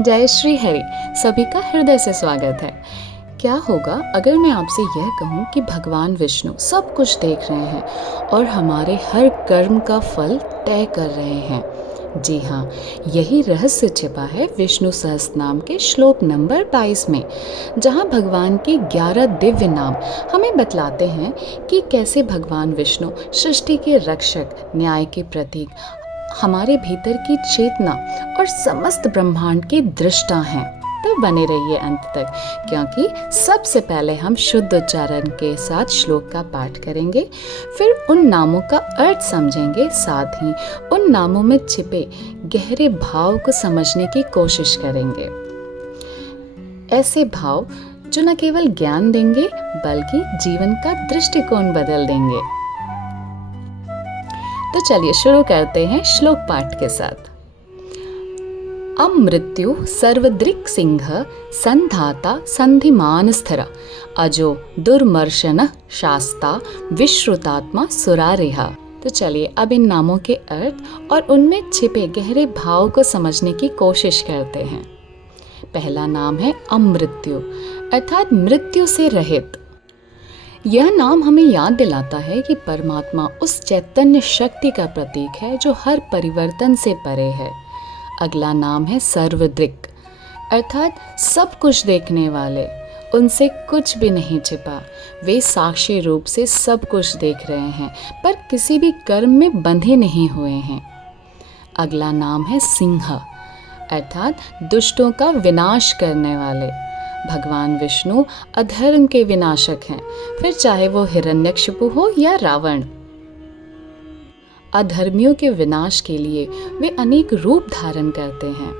जय श्री हरि। सभी का हृदय से स्वागत है। क्या होगा अगर मैं आपसे यह कहूँ कि भगवान विष्णु सब कुछ देख रहे हैं और हमारे हर कर्म का फल तय कर रहे हैं। जी हाँ, यही रहस्य छिपा है विष्णु सहस्त्रनाम के श्लोक नंबर 22 में, जहाँ भगवान के 11 दिव्य नाम हमें बतलाते हैं कि कैसे भगवान विष्णु सृष्टि के रक्षक, न्याय के प्रतीक, हमारे भीतर की चेतना और समस्त ब्रह्मांड के दृष्टा हैं। तो बने रहिए अंत तक, क्योंकि सबसे पहले हम शुद्ध उच्चारण के साथ श्लोक का पाठ करेंगे, फिर उन नामों का अर्थ समझेंगे, साथ ही उन नामों में छिपे गहरे भाव को समझने की कोशिश करेंगे। ऐसे भाव जो न केवल ज्ञान देंगे बल्कि जीवन का दृष्टिकोण बदल देंगे। तो चलिए शुरू करते हैं श्लोक पाठ के साथ। अमृत्यु सर्वदृक् सिंह संधाता संधिमान स्थिर अजो दुर्मर्शन शास्ता विश्रुतात्मा सुरारिहा। तो चलिए अब इन नामों के अर्थ और उनमें छिपे गहरे भाव को समझने की कोशिश करते हैं। पहला नाम है अमृत्यु, अर्थात मृत्यु से रहित। यह नाम हमें याद दिलाता है कि परमात्मा उस चैतन्य शक्ति का प्रतीक है जो हर परिवर्तन से परे है। अगला नाम है सर्वदृक्, अर्थात सब कुछ देखने वाले, उनसे कुछ भी नहीं छिपा। वे साक्षी रूप से सब कुछ देख रहे हैं पर किसी भी कर्म में बंधे नहीं हुए हैं। अगला नाम है सिंह, अर्थात दुष्टों का विनाश करने वाले। भगवान विष्णु अधर्म के विनाशक हैं, फिर चाहे वो हिरण्यकशिपु हो या रावण। अधर्मियों के विनाश के लिए वे अनेक रूप धारण करते हैं।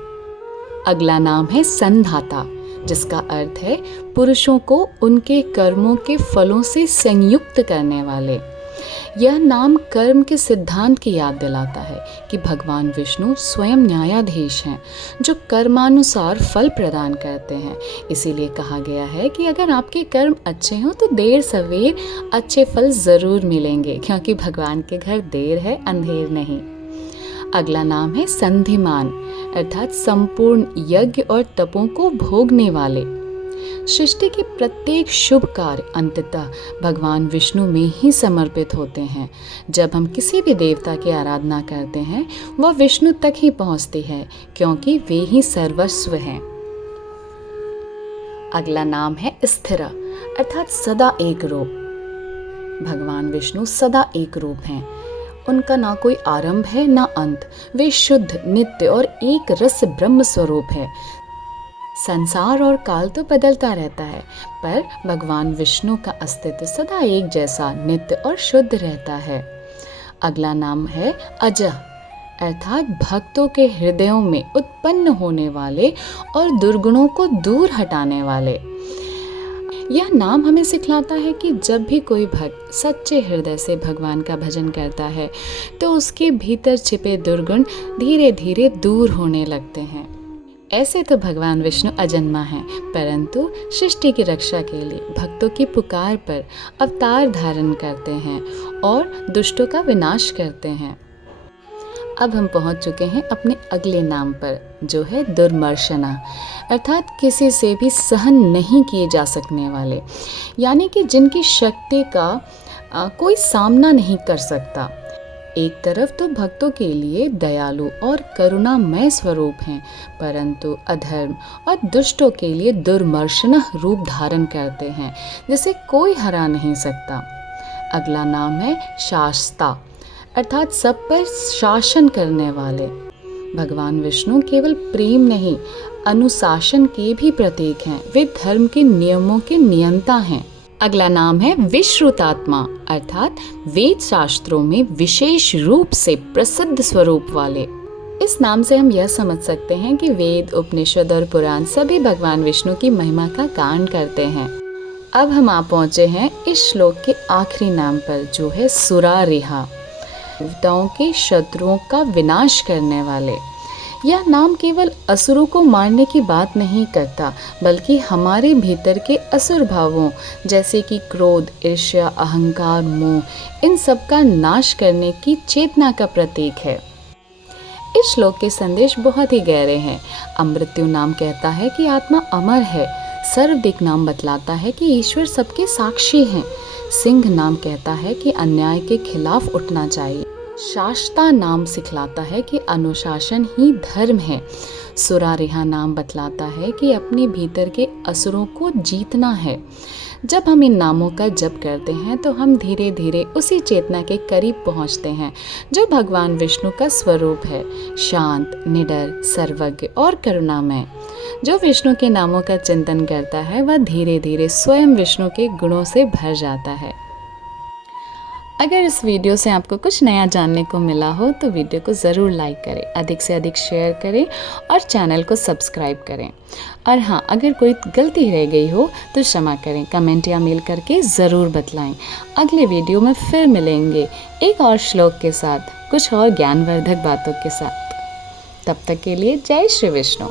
अगला नाम है संधाता, जिसका अर्थ है पुरुषों को उनके कर्मों के फलों से संयुक्त करने वाले। यह नाम कर्म के सिद्धांत की याद दिलाता है कि भगवान विष्णु स्वयं न्यायाधीश हैं जो कर्मानुसार फल प्रदान करते हैं। इसीलिए कहा गया है कि अगर आपके कर्म अच्छे हों तो देर सवेर अच्छे फल ज़रूर मिलेंगे, क्योंकि भगवान के घर देर है अंधेर नहीं। अगला नाम है संधिमान, अर्थात संपूर्ण यज्ञ और तपों को भोगने वाले। सृष्टि के प्रत्येक शुभ कार्य अंततः भगवान विष्णु में ही समर्पित होते हैं। जब हम किसी भी देवता की आराधना करते हैं वह विष्णु तक ही पहुंचती है, क्योंकि वे ही सर्वस्व हैं। अगला नाम है स्थिर, अर्थात सदा एक रूप। भगवान विष्णु सदा एक रूप हैं। उनका ना कोई आरंभ है ना अंत। वे शुद्ध, नित्य और एक रस ब्रह्म स्वरूप है। संसार और काल तो बदलता रहता है, पर भगवान विष्णु का अस्तित्व सदा एक जैसा, नित्य और शुद्ध रहता है। अगला नाम है अजह, अर्थात भक्तों के हृदयों में उत्पन्न होने वाले और दुर्गुणों को दूर हटाने वाले। यह नाम हमें सिखलाता है कि जब भी कोई भक्त सच्चे हृदय से भगवान का भजन करता है तो उसके भीतर छिपे दुर्गुण धीरे धीरे दूर होने लगते हैं। ऐसे तो भगवान विष्णु अजन्मा हैं, परंतु सृष्टि की रक्षा के लिए भक्तों की पुकार पर अवतार धारण करते हैं और दुष्टों का विनाश करते हैं। अब हम पहुंच चुके हैं अपने अगले नाम पर, जो है दुर्मर्शना, अर्थात किसी से भी सहन नहीं किए जा सकने वाले, यानी कि जिनकी शक्ति का कोई सामना नहीं कर सकता। एक तरफ तो भक्तों के लिए दयालु और करुणामय स्वरूप हैं, परंतु अधर्म और दुष्टों के लिए दुर्मर्शन रूप धारण करते हैं, जिसे कोई हरा नहीं सकता। अगला नाम है शास्ता, अर्थात सब पर शासन करने वाले। भगवान विष्णु केवल प्रेम नहीं, अनुशासन के भी प्रतीक हैं। वे धर्म के नियमों के नियंता हैं। अगला नाम है विश्रुतात्मा, अर्थात वेद शास्त्रों में विशेष रूप से प्रसिद्ध स्वरूप वाले। इस नाम से हम यह समझ सकते हैं कि वेद, उपनिषद और पुराण सभी भगवान विष्णु की महिमा का गान करते हैं। अब हम आ पहुंचे हैं इस श्लोक के आखिरी नाम पर, जो है सुरारिहा, देवताओं के शत्रुओं का विनाश करने वाले। यह नाम केवल असुरों को मारने की बात नहीं करता, बल्कि हमारे भीतर के असुर भावों जैसे कि क्रोध, ईर्ष्या, अहंकार, मोह, इन सब का नाश करने की चेतना का प्रतीक है। इस श्लोक के संदेश बहुत ही गहरे हैं। अमृत्यु नाम कहता है कि आत्मा अमर है। सर्वदिक नाम बतलाता है कि ईश्वर सबके साक्षी हैं। सिंह नाम कहता है कि अन्याय के खिलाफ उठना चाहिए। शास्ता नाम सिखलाता है कि अनुशासन ही धर्म है। सुरारिहा नाम बतलाता है कि अपने भीतर के असुरों को जीतना है। जब हम इन नामों का जप करते हैं तो हम धीरे धीरे उसी चेतना के करीब पहुंचते हैं जो भगवान विष्णु का स्वरूप है, शांत, निडर, सर्वज्ञ और करुणामय। जो विष्णु के नामों का चिंतन करता है वह धीरे धीरे स्वयं विष्णु के गुणों से भर जाता है। अगर इस वीडियो से आपको कुछ नया जानने को मिला हो तो वीडियो को ज़रूर लाइक करें, अधिक से अधिक शेयर करें और चैनल को सब्सक्राइब करें। और हाँ, अगर कोई गलती रह गई हो तो क्षमा करें, कमेंट या मेल करके ज़रूर बतलाएं। अगले वीडियो में फिर मिलेंगे एक और श्लोक के साथ, कुछ और ज्ञानवर्धक बातों के साथ। तब तक के लिए जय श्री विष्णु।